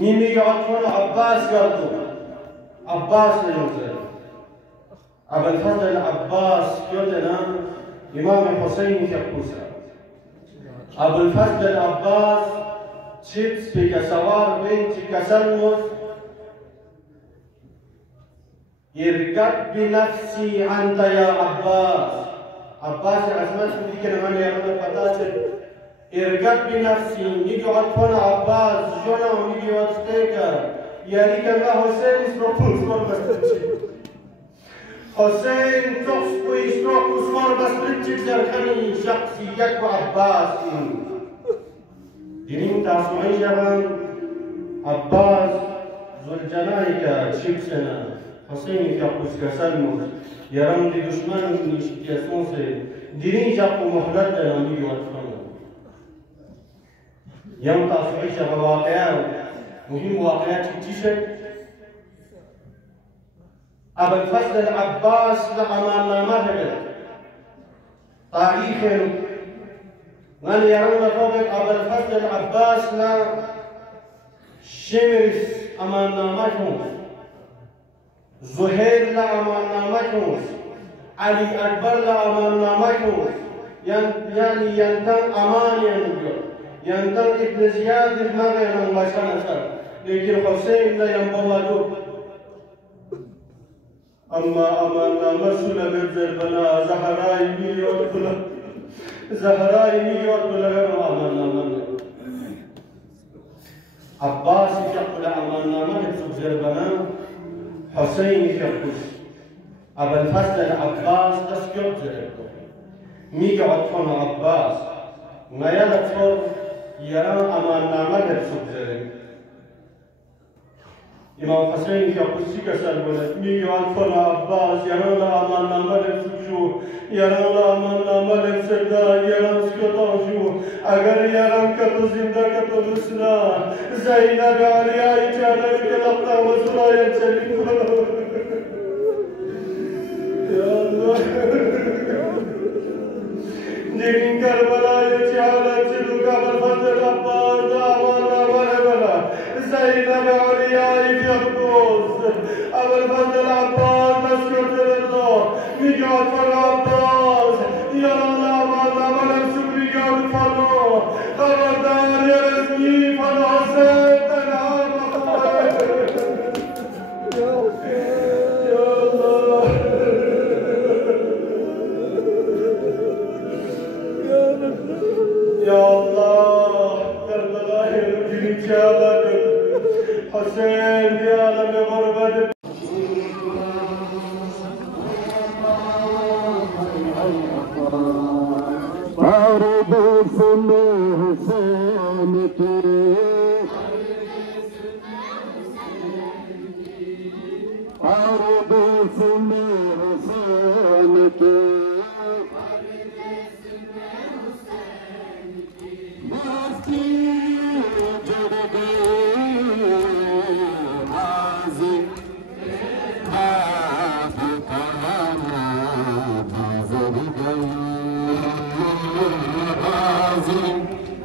ميمي عطفون عباس قالوا عباس ينزل أبا الفضل عباس يودنا إمام الحسين في قوسا أبو الفضل العباس شيبس في كسوار بنت كسلمس اركب بنفسي أنت يا عباس عباس عزمت في كلمة يا رب فتاتل اركب بنفسي نيجي عطفنا عباس جونا ونيجي عطفتيكا يا ريك الله حسين اسمه صور بسترتشي حسين تصفو يسمعوا صور بسترتشي زرخني شخصيك عباس دينين تاسمعي جبان عباس ذو الجنايك تشيبسنا حسين في أقوس كسلمس يرم دي دشمن نيشتي اسموسي دينين جاقو محلتنا نيجي عطفنا يوم تصحيح شباب واقعات مهم واقعات تكتشف أبا الفضل العباس لأماننا مهبل تاريخ من يرون فوق أبا الفضل العباس لا شمرس أماننا مجموس زهير لأماننا مجموس علي أكبر لأماننا مجموس يعني ينتن أمان ينجر ينتن ابن زياد المغير المشانة لكن حسين لا ينبغض أما أمانا مسؤول من بنا زهراء ميور بلا زهراء ميور بلا أمانا عباس يقول أمانا من بنا حسين يقول أبا الفضل العباس تسكت زربنا ميجا عطفنا عباس ما يلتفر يرى أمانا من سبزرين إمام حسين يقول سيكسر بلد ميجا عطفنا عباس يرى أمانا من سبشو يرى أمانا من سردار يرى سكتاشو أگر يرى كتو زندہ كتو نسنا زينب علي عائشة لك لقطة وزرايا شريف يا الله دين كربلاء يجعل جلوك بالفضل العباس دعوانا ونبلا زينب علي عائشة يقوز أبا الفضل العباس نسكت الله ميجاد فالعباس يا الله والله ولم سكري قول فلو خبردار يا رزقي فالحسين تنعم يا الله يا الله كربلاء يرجي جابك حسين يا عالم غربة